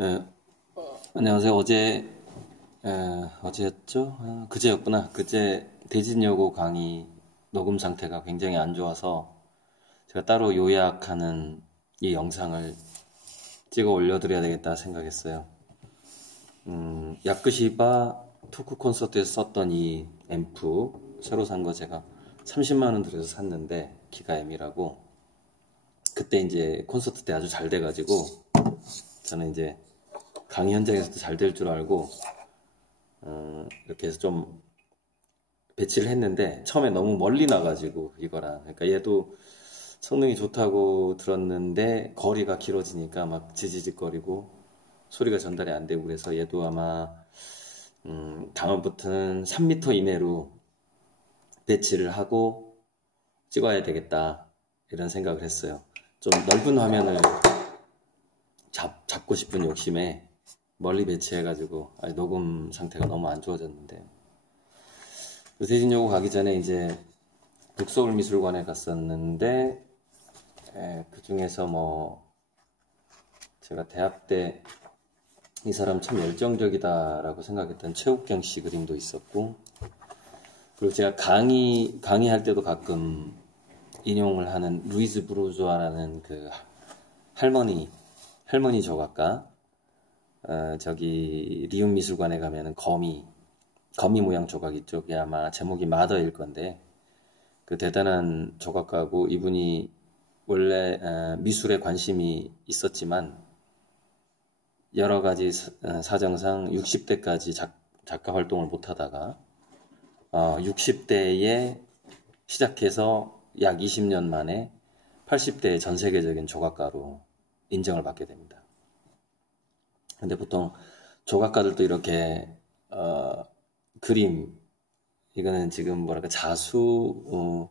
예, 안녕하세요. 어제였죠? 그제였구나. 그제 대진여고 강의 녹음 상태가 굉장히 안 좋아서 제가 따로 요약하는 이 영상을 찍어 올려드려야 되겠다 생각했어요. 야크시바 토크 콘서트에서 썼던 이 앰프 새로 산 거 제가 30만 원 들여서 샀는데 기가 M이라고 그때 이제 콘서트 때 아주 잘 돼가지고 저는 이제 강의 현장에서도 잘 될 줄 알고 이렇게 해서 좀 배치를 했는데 처음에 너무 멀리 나가지고 이거랑 그러니까 얘도 성능이 좋다고 들었는데 거리가 길어지니까 막 지지직거리고 소리가 전달이 안 되고 그래서 얘도 아마 다음부터는 3m 이내로 배치를 하고 찍어야 되겠다 이런 생각을 했어요. 좀 넓은 화면을 잡고 싶은 욕심에 멀리 배치해가지고 녹음 상태가 너무 안 좋아졌는데 대진여고 가기 전에 이제 북서울미술관에 갔었는데 그 중에서 뭐 제가 대학 때 이 사람 참 열정적이다라고 생각했던 최욱경 씨 그림도 있었고 그리고 제가 강의할 때도 가끔 인용을 하는 루이즈 브루조아라는 그 할머니 조각가 저기 리움 미술관에 가면은 거미 모양 조각 있죠. 그게 아마 제목이 마더일 건데 그 대단한 조각가고 이분이 원래 미술에 관심이 있었지만 여러 가지 사정상 60대까지 작가 활동을 못 하다가 60대에 시작해서 약 20년 만에 80대의 전 세계적인 조각가로 인정을 받게 됩니다. 근데 보통 조각가들도 이렇게 그림 이거는 지금 뭐랄까 자수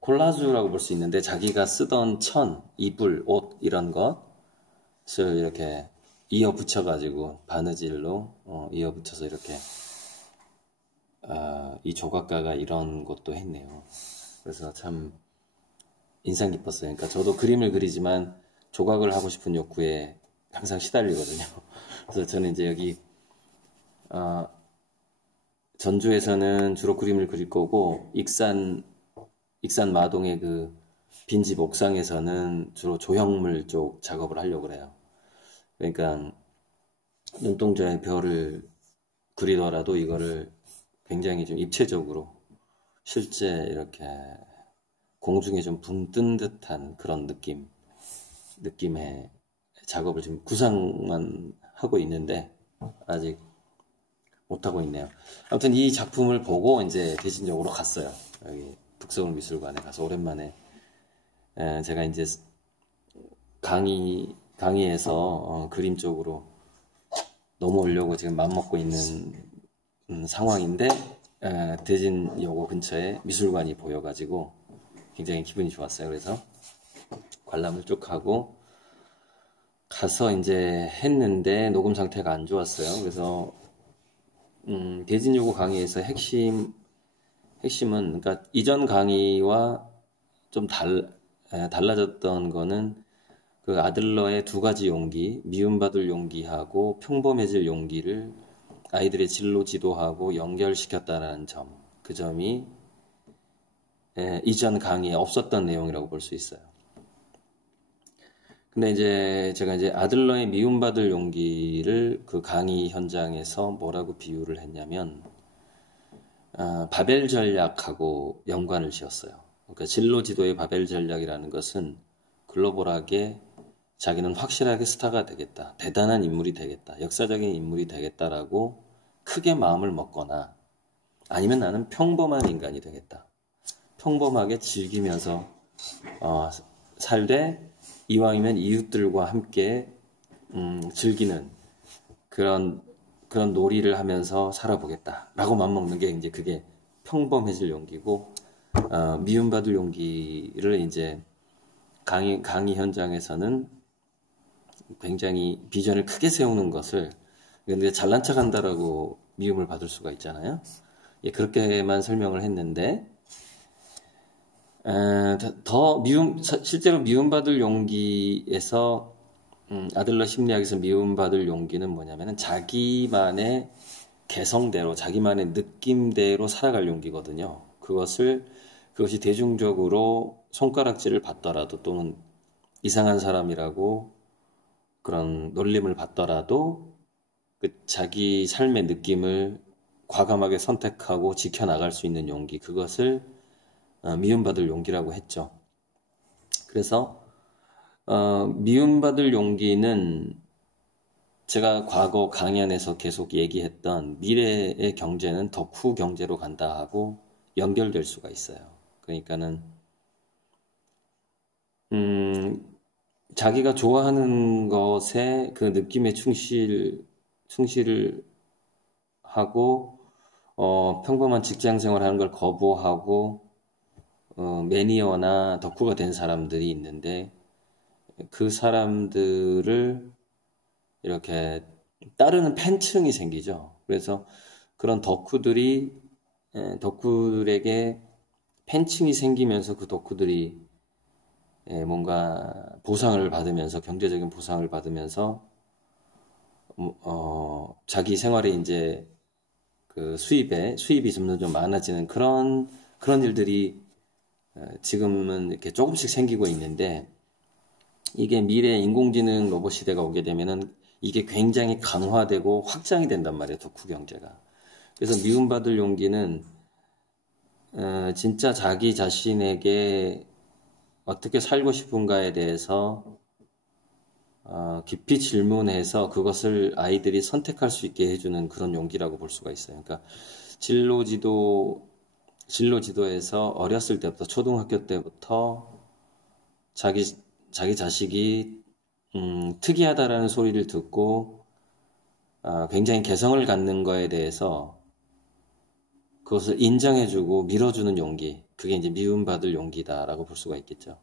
콜라주라고 볼 수 있는데 자기가 쓰던 천, 이불, 옷 이런 것을 이렇게 이어 붙여가지고 바느질로 이어 붙여서 이렇게 이 조각가가 이런 것도 했네요. 그래서 참 인상 깊었어요. 그러니까 저도 그림을 그리지만 조각을 하고 싶은 욕구에 항상 시달리거든요. 그래서 저는 이제 여기 전주에서는 주로 그림을 그릴 거고 익산 마동의 그 빈집 옥상에서는 주로 조형물 쪽 작업을 하려고 그래요. 그러니까 눈동자의 별을 그리더라도 이거를 굉장히 좀 입체적으로 실제 이렇게 공중에 좀 붕 뜬 듯한 그런 느낌의 작업을 지금 구상만 하고 있는데 아직 못하고 있네요. 아무튼 이 작품을 보고 이제 대신적으로 갔어요. 여기 북서울미술관에 가서 오랜만에 제가 이제 강의에서 그림 쪽으로 넘어오려고 지금 맘먹고 있는 상황인데 대진여고 근처에 미술관이 보여가지고 굉장히 기분이 좋았어요. 그래서 관람을 쭉 하고 가서 이제 했는데 녹음 상태가 안 좋았어요. 그래서 대진여고 강의에서 핵심은 그러니까 이전 강의와 좀 달라졌던 거는 그 아들러의 두 가지 용기, 미움받을 용기하고 평범해질 용기를 아이들의 진로 지도하고 연결시켰다는 점, 그 점이 이전 강의에 없었던 내용이라고 볼 수 있어요. 근데 이제 제가 이제 아들러의 미움받을 용기를 그 강의 현장에서 뭐라고 비유를 했냐면 바벨 전략하고 연관을 지었어요. 그러니까 진로 지도의 바벨 전략이라는 것은 글로벌하게 자기는 확실하게 스타가 되겠다, 대단한 인물이 되겠다, 역사적인 인물이 되겠다라고 크게 마음을 먹거나 아니면 나는 평범한 인간이 되겠다. 평범하게 즐기면서 살되 이왕이면 이웃들과 함께 즐기는 그런 놀이를 하면서 살아보겠다라고 맘먹는 게 이제 그게 평범해질 용기고 미움받을 용기를 이제 강의 현장에서는 굉장히 비전을 크게 세우는 것을 근데 잘난 척한다라고 미움을 받을 수가 있잖아요. 예, 그렇게만 설명을 했는데 실제로 미움받을 용기에서 아들러 심리학에서 미움받을 용기는 뭐냐면은 자기만의 개성대로, 자기만의 느낌대로 살아갈 용기거든요. 그것이 대중적으로 손가락질을 받더라도 또는 이상한 사람이라고 그런 놀림을 받더라도 그 자기 삶의 느낌을 과감하게 선택하고 지켜나갈 수 있는 용기, 그것을 미움받을 용기라고 했죠. 그래서 미움받을 용기는 제가 과거 강연에서 계속 얘기했던 미래의 경제는 덕후 경제로 간다 하고 연결될 수가 있어요. 그러니까는 자기가 좋아하는 것에 그 느낌에 충실을 하고 평범한 직장 생활하는 걸 거부하고 매니어나 덕후가 된 사람들이 있는데 그 사람들을 이렇게 따르는 팬층이 생기죠. 그래서 그런 덕후들에게 팬층이 생기면서 그 덕후들이 뭔가 보상을 받으면서 경제적인 보상을 받으면서 자기 생활에 이제 그 수입이 점점 많아지는 그런 일들이 지금은 이렇게 조금씩 생기고 있는데 이게 미래 인공지능 로봇 시대가 오게 되면은 이게 굉장히 강화되고 확장이 된단 말이에요, 덕후 경제가. 그래서 미움받을 용기는 진짜 자기 자신에게 어떻게 살고 싶은가에 대해서 깊이 질문해서 그것을 아이들이 선택할 수 있게 해주는 그런 용기라고 볼 수가 있어요. 그러니까 진로지도에서 어렸을 때부터 초등학교 때부터 자기 자식이 특이하다라는 소리를 듣고 굉장히 개성을 갖는 거에 대해서 그것을 인정해주고 밀어주는 용기, 그게 이제 미움받을 용기다라고 볼 수가 있겠죠.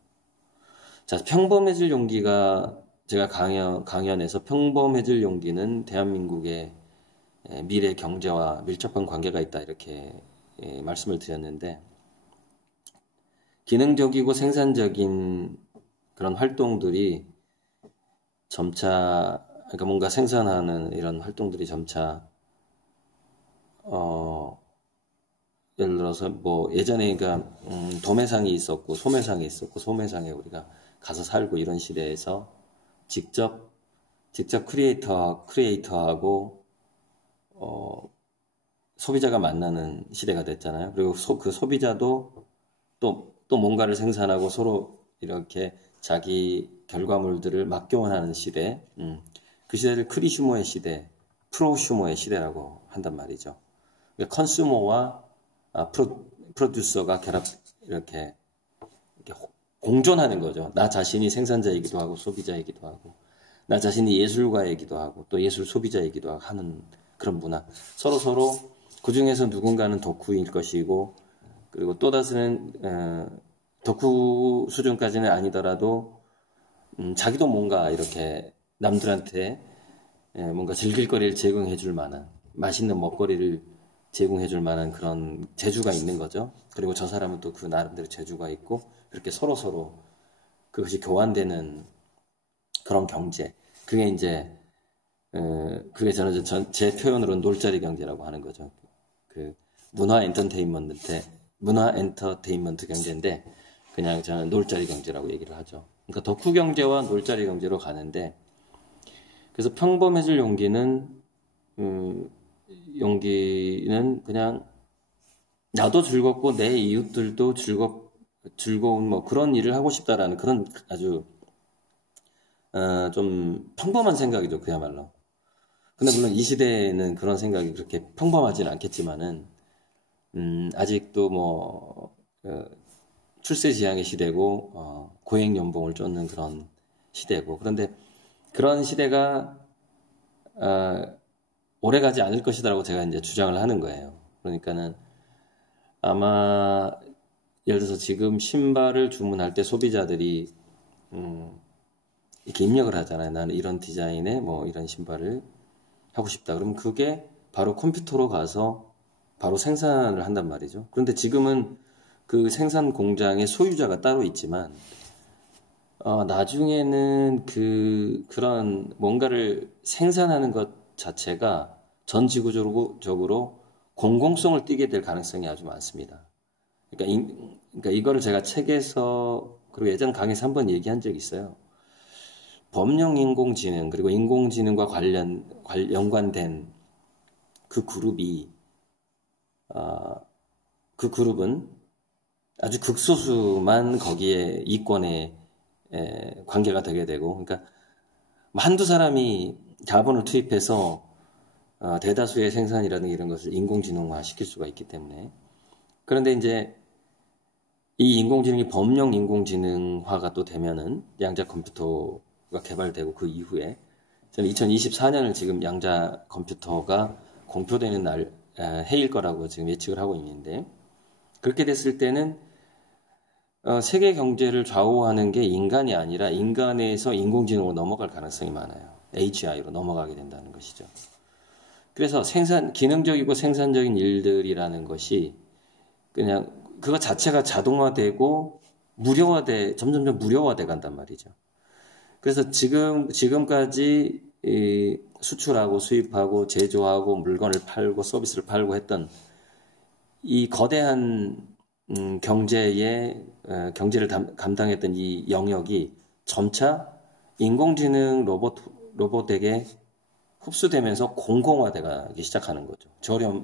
자, 평범해질 용기가 제가 강연에서 평범해질 용기는 대한민국의 미래 경제와 밀접한 관계가 있다 이렇게 말씀을 드렸는데 기능적이고 생산적인 그런 활동들이 점차 그러니까 뭔가 생산하는 이런 활동들이 점차 예를 들어서 뭐 예전에 그러니까 도매상이 있었고 소매상이 있었고 소매상에 우리가 가서 살고 이런 시대에서 직접 크리에이터하고 소비자가 만나는 시대가 됐잖아요. 그리고 그 소비자도 또 뭔가를 생산하고 서로 이렇게 자기 결과물들을 맡겨원하는 시대. 그 시대를 크리슈머의 시대, 프로슈머의 시대라고 한단 말이죠. 그러니까 컨슈머와 프로듀서가 이렇게 공존하는 거죠. 나 자신이 생산자이기도 하고 소비자이기도 하고 나 자신이 예술가이기도 하고 또 예술 소비자이기도 하는 그런 문화. 서로 그 중에서 누군가는 덕후일 것이고 그리고 또 다수는 덕후 수준까지는 아니더라도 자기도 뭔가 이렇게 남들한테 뭔가 즐길 거리를 제공해 줄 만한 맛있는 먹거리를 제공해 줄 만한 그런 재주가 있는 거죠. 그리고 저 사람은 또 그 나름대로 재주가 있고 그렇게 서로 그것이 교환되는 그런 경제. 그게 이제 그게 저는 제 표현으로는 놀자리 경제라고 하는 거죠. 그 문화 엔터테인먼트 경제인데 그냥 저는 놀자리 경제라고 얘기를 하죠. 그러니까 덕후 경제와 놀자리 경제로 가는데 그래서 평범해질 용기는 그냥 나도 즐겁고 내 이웃들도 즐거운 뭐 그런 일을 하고 싶다라는 그런 아주 좀 평범한 생각이죠, 그야말로. 근데 물론 이 시대에는 그런 생각이 그렇게 평범하지는 않겠지만은 아직도 뭐 출세지향의 시대고 고액 연봉을 쫓는 그런 시대고 그런데 그런 시대가 오래가지 않을 것이다라고 제가 이제 주장을 하는 거예요. 그러니까는 아마 예를 들어서 지금 신발을 주문할 때 소비자들이 이렇게 입력을 하잖아요. 나는 이런 디자인의 뭐 이런 신발을 하고 싶다. 그러면 그게 바로 컴퓨터로 가서 바로 생산을 한단 말이죠. 그런데 지금은 그 생산 공장의 소유자가 따로 있지만 나중에는 그런 뭔가를 생산하는 것 자체가 전 지구적으로 공공성을 띠게 될 가능성이 아주 많습니다. 그러니까 이거를 제가 책에서 그리고 예전 강의에서 한번 얘기한 적이 있어요. 범용 인공지능 그리고 인공지능과 연관된 그 그룹이 그 그룹은 아주 극소수만 거기에 이권에 관계가 되게 되고, 그러니까 한두 사람이 자본을 투입해서 대다수의 생산이라든가 이런 것을 인공지능화 시킬 수가 있기 때문에. 그런데 이제 이 인공지능이 범용 인공지능화가 또 되면은 양자 컴퓨터가 개발되고 그 이후에 저는 2024년을 지금 양자 컴퓨터가 공표되는 해일 거라고 지금 예측을 하고 있는데, 그렇게 됐을 때는 세계 경제를 좌우하는 게 인간이 아니라 인간에서 인공지능으로 넘어갈 가능성이 많아요. HI로 넘어가게 된다는 것이죠. 그래서 기능적이고 생산적인 일들이라는 것이 그냥 그거 자체가 자동화되고 점점점 무료화돼 간단 말이죠. 그래서 지금까지 수출하고 수입하고 제조하고 물건을 팔고 서비스를 팔고 했던 이 거대한 경제를 감당했던 이 영역이 점차 인공지능 로봇에게 흡수되면서 공공화되기 시작하는 거죠.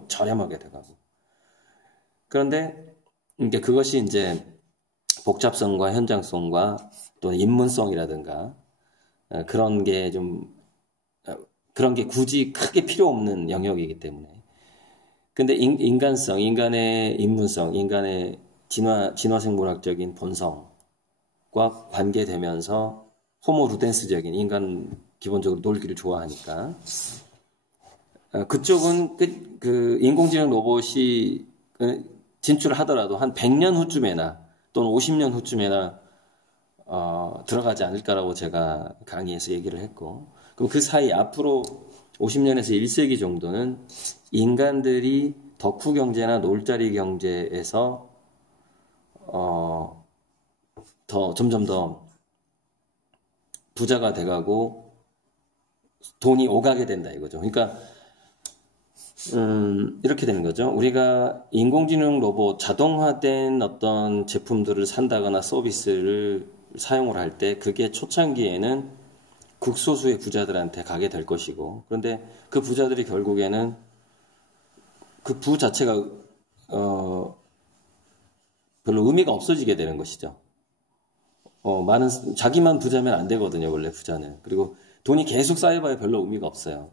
저렴하게 돼가고. 그런데 이제 그것이 이제 복잡성과 현장성과 또는 인문성이라든가 그런 게 굳이 크게 필요 없는 영역이기 때문에. 근데 인간성, 인간의 인문성, 인간의 진화생물학적인 본성과 관계되면서 호모 루덴스적인 인간 기본적으로 놀기를 좋아하니까 그쪽은 그 인공지능 로봇이 진출하더라도 한 100년 후쯤에나 또는 50년 후쯤에나 들어가지 않을까라고 제가 강의에서 얘기를 했고, 그럼 그 사이 앞으로 50년에서 1세기 정도는 인간들이 덕후 경제나 놀자리 경제에서 점점 더 부자가 돼가고 돈이 오가게 된다 이거죠. 그러니까 이렇게 되는 거죠. 우리가 인공지능 로봇, 자동화된 어떤 제품들을 산다거나 서비스를 사용을 할 때 그게 초창기에는 극소수의 부자들한테 가게 될 것이고, 그런데 그 부자들이 결국에는 그 부 자체가 별로 의미가 없어지게 되는 것이죠. 자기만 부자면 안 되거든요, 원래 부자는. 그리고 돈이 계속 쌓여봐야 별로 의미가 없어요.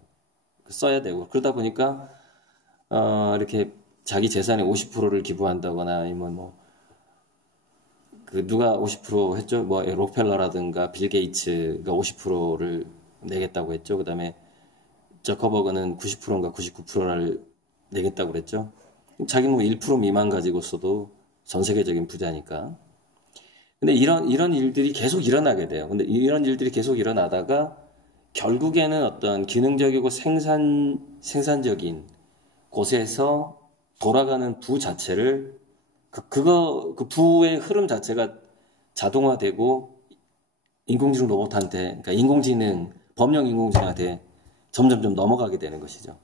써야 되고. 그러다 보니까, 이렇게 자기 재산의 50%를 기부한다거나, 아니면 누가 50% 했죠? 록펠러라든가 빌 게이츠가 50%를 내겠다고 했죠. 그 다음에 저커버그는 90%인가 99%를 내겠다고 그랬죠. 자기는 1% 미만 가지고서도 전 세계적인 부자니까. 근데 이런 일들이 계속 일어나게 돼요. 근데 이런 일들이 계속 일어나다가 결국에는 어떤 기능적이고 생산적인 곳에서 돌아가는 부 자체를 그 부의 흐름 자체가 자동화되고 인공지능 로봇한테, 그러니까 범용 인공지능한테 점점점 넘어가게 되는 것이죠.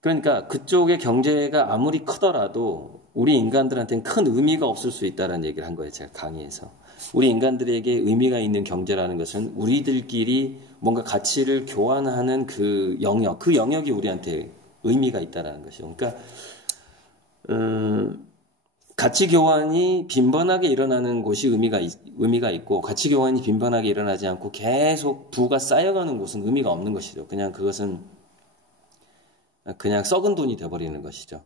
그러니까 그쪽의 경제가 아무리 크더라도 우리 인간들한테는 큰 의미가 없을 수 있다는 얘기를 한 거예요, 제가 강의에서. 우리 인간들에게 의미가 있는 경제라는 것은 우리들끼리 뭔가 가치를 교환하는 그 영역이 우리한테 의미가 있다는 것이죠. 그러니까 가치 교환이 빈번하게 일어나는 곳이 의미가 있고, 가치 교환이 빈번하게 일어나지 않고 계속 부가 쌓여가는 곳은 의미가 없는 것이죠. 그것은 그냥 썩은 돈이 되어버리는 것이죠.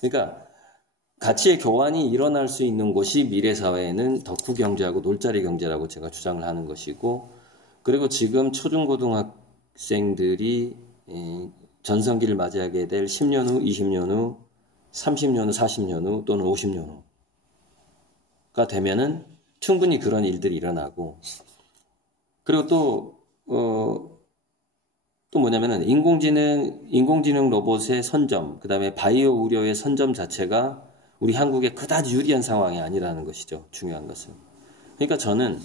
그러니까 가치의 교환이 일어날 수 있는 곳이 미래 사회에는 덕후 경제하고 놀자리 경제라고 제가 주장을 하는 것이고, 그리고 지금 초중고등학생들이 전성기를 맞이하게 될 10년 후, 20년 후, 30년 후, 40년 후 또는 50년 후가 되면은 충분히 그런 일들이 일어나고, 그리고 또 뭐냐면은 인공지능 로봇의 선점, 그 다음에 바이오 의료의 선점 자체가 우리 한국에 그다지 유리한 상황이 아니라는 것이죠. 중요한 것은. 그러니까 저는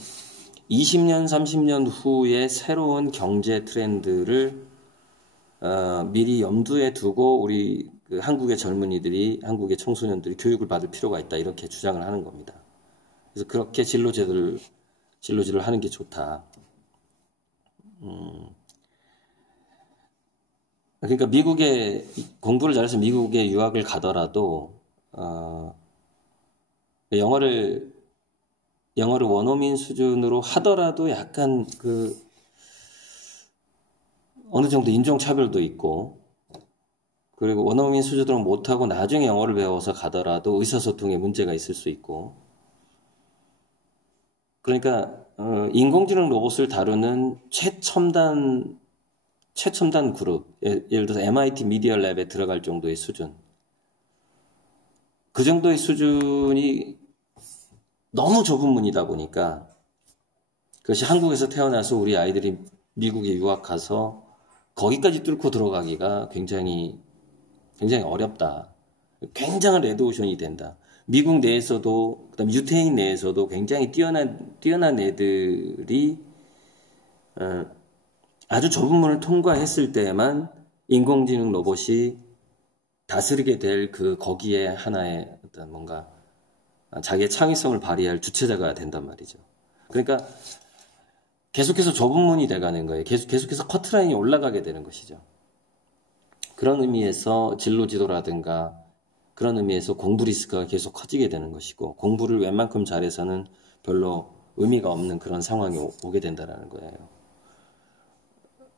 20년, 30년 후에 새로운 경제 트렌드를 미리 염두에 두고 우리 그 한국의 젊은이들이, 한국의 청소년들이 교육을 받을 필요가 있다, 이렇게 주장을 하는 겁니다. 그래서 그렇게 진로제를 하는 게 좋다. 그러니까 미국에 공부를 잘해서 미국에 유학을 가더라도 영어를 원어민 수준으로 하더라도 약간 그 어느 정도 인종차별도 있고, 그리고 원어민 수준으로 못하고 나중에 영어를 배워서 가더라도 의사소통에 문제가 있을 수 있고, 그러니까 인공지능 로봇을 다루는 최첨단 그룹, 예를 들어서 MIT 미디어 랩에 들어갈 정도의 수준, 그 정도의 수준이 너무 좁은 문이다 보니까, 그것이 한국에서 태어나서 우리 아이들이 미국에 유학 가서 거기까지 뚫고 들어가기가 굉장히 어렵다. 굉장한 레드오션이 된다. 미국 내에서도, 그다음 유태인 내에서도 굉장히 뛰어난 애들이 아주 좁은 문을 통과했을 때에만 인공지능 로봇이 다스리게 될 거기에 하나의 어떤 뭔가 자기의 창의성을 발휘할 주체자가 된단 말이죠. 그러니까 계속해서 좁은 문이 돼가는 거예요. 계속해서 커트라인이 올라가게 되는 것이죠. 그런 의미에서 진로 지도라든가 그런 의미에서 공부 리스크가 계속 커지게 되는 것이고, 공부를 웬만큼 잘해서는 별로 의미가 없는 그런 상황이 오게 된다는 거예요.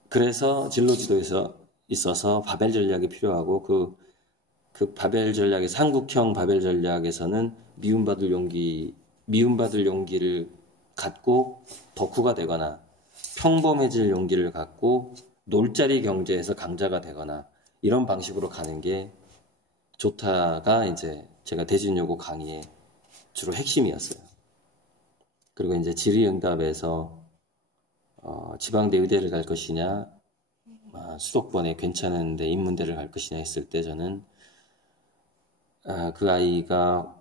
그래서 진로 지도에서 있어서 바벨 전략이 필요하고, 그 바벨 전략에서, 한국형 바벨 전략에서는 미움받을 용기를 갖고 덕후가 되거나, 평범해질 용기를 갖고 놀자리 경제에서 강자가 되거나, 이런 방식으로 가는 게 좋다가 이제 제가 대진여고 강의의 주로 핵심이었어요. 그리고 이제 질의응답에서 지방대 의대를 갈 것이냐, 수도권에 괜찮은데 인문대를 갈 것이냐 했을 때, 저는 그 아이가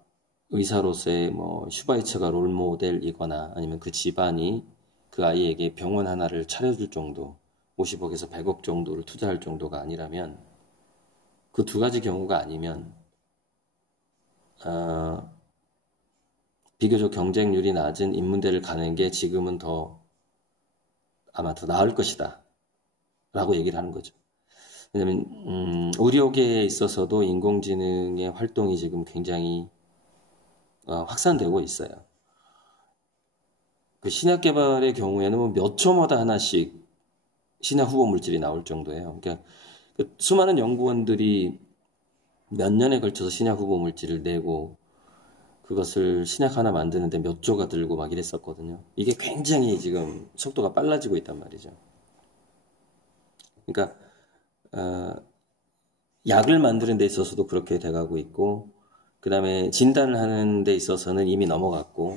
의사로서의 슈바이처가 롤모델이거나 아니면 그 집안이 그 아이에게 병원 하나를 차려줄 정도, 50억에서 100억 정도를 투자할 정도가 아니라면, 그 두 가지 경우가 아니면 비교적 경쟁률이 낮은 인문대를 가는 게 지금은 아마 더 나을 것이다 라고 얘기를 하는 거죠. 왜냐하면 의료계에 있어서도 인공지능의 활동이 지금 굉장히 확산되고 있어요. 그 신약 개발의 경우에는 몇 초마다 하나씩 신약 후보 물질이 나올 정도예요. 그러니까 수많은 연구원들이 몇 년에 걸쳐서 신약 후보 물질을 내고 그것을 신약 하나 만드는데 몇 조가 들고 막 이랬었거든요. 이게 굉장히 지금 속도가 빨라지고 있단 말이죠. 그러니까 약을 만드는 데 있어서도 그렇게 돼가고 있고, 그 다음에 진단을 하는 데 있어서는 이미 넘어갔고,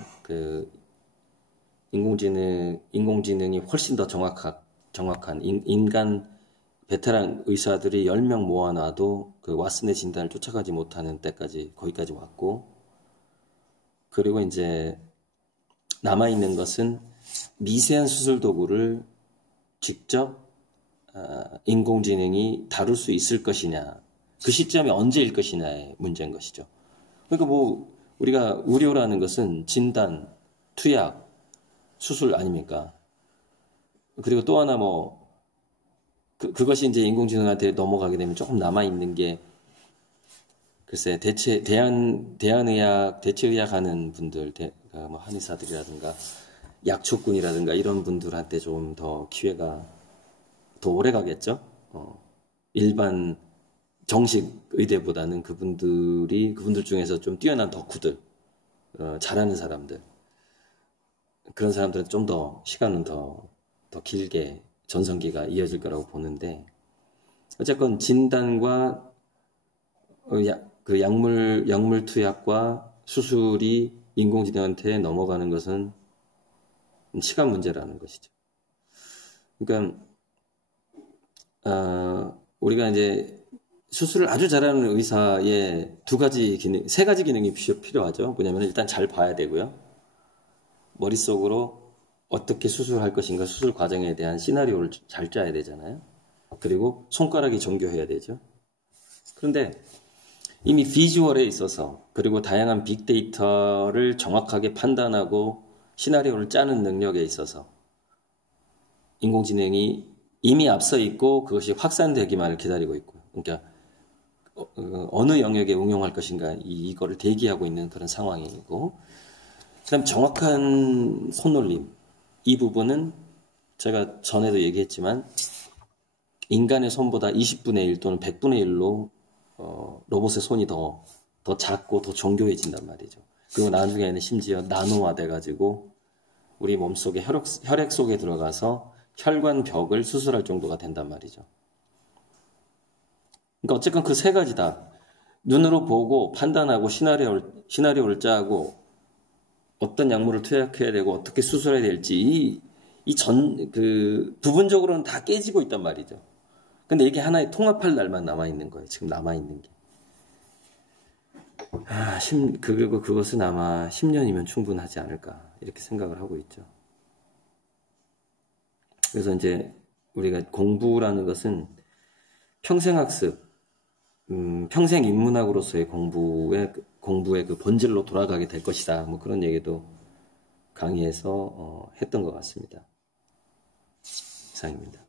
인공지능이 훨씬 더 정확한 인간 베테랑 의사들이 10명 모아놔도 그 왓슨의 진단을 쫓아가지 못하는 때까지, 거기까지 왔고, 그리고 이제 남아있는 것은 미세한 수술 도구를 직접 인공지능이 다룰 수 있을 것이냐, 그 시점이 언제일 것이냐의 문제인 것이죠. 그러니까 우리가 의료라는 것은 진단, 투약, 수술 아닙니까? 그리고 또 하나 그것이 이제 인공지능한테 넘어가게 되면 조금 남아있는 게, 글쎄, 대체의학 하는 분들, 한의사들이라든가, 약초꾼이라든가, 이런 분들한테 좀 더 기회가 더 오래 가겠죠? 일반 정식 의대보다는 그분들 중에서 좀 뛰어난 덕후들, 잘하는 사람들, 그런 사람들은 좀 더 시간은 더 길게 전성기가 이어질 거라고 보는데, 어쨌건 진단과 그 약물 투약과 수술이 인공지능한테 넘어가는 것은 시간 문제라는 것이죠. 그러니까 우리가 이제 수술을 아주 잘하는 의사의 세 가지 기능이 필요하죠. 뭐냐면 일단 잘 봐야 되고요. 머릿속으로 어떻게 수술할 것인가 수술 과정에 대한 시나리오를 잘 짜야 되잖아요. 그리고 손가락이 정교해야 되죠. 그런데 이미 비주얼에 있어서 그리고 다양한 빅데이터를 정확하게 판단하고 시나리오를 짜는 능력에 있어서 인공지능이 이미 앞서 있고 그것이 확산되기만을 기다리고 있고요. 그러니까 어느 영역에 응용할 것인가 이거를 대기하고 있는 그런 상황이고, 그다음 정확한 손놀림, 이 부분은 제가 전에도 얘기했지만 인간의 손보다 20분의 1 또는 100분의 1로 로봇의 손이 더 작고 더 정교해진단 말이죠. 그리고 나중에는 심지어 나노화 돼가지고 우리 몸속에 혈액 속에 들어가서 혈관 벽을 수술할 정도가 된단 말이죠. 그러니까 어쨌건 그 세 가지 다 눈으로 보고 판단하고 시나리오를 짜고 어떤 약물을 투약해야 되고 어떻게 수술해야 될지 부분적으로는 다 깨지고 있단 말이죠. 근데 이게 하나의 통합할 날만 남아있는 거예요. 지금 남아있는 게. 그리고 그것은 아마 10년이면 충분하지 않을까 이렇게 생각을 하고 있죠. 그래서 이제 우리가 공부라는 것은 평생학습, 평생 인문학으로서의 공부의 그 본질로 돌아가게 될 것이다. 뭐 그런 얘기도 강의에서 했던 것 같습니다. 이상입니다.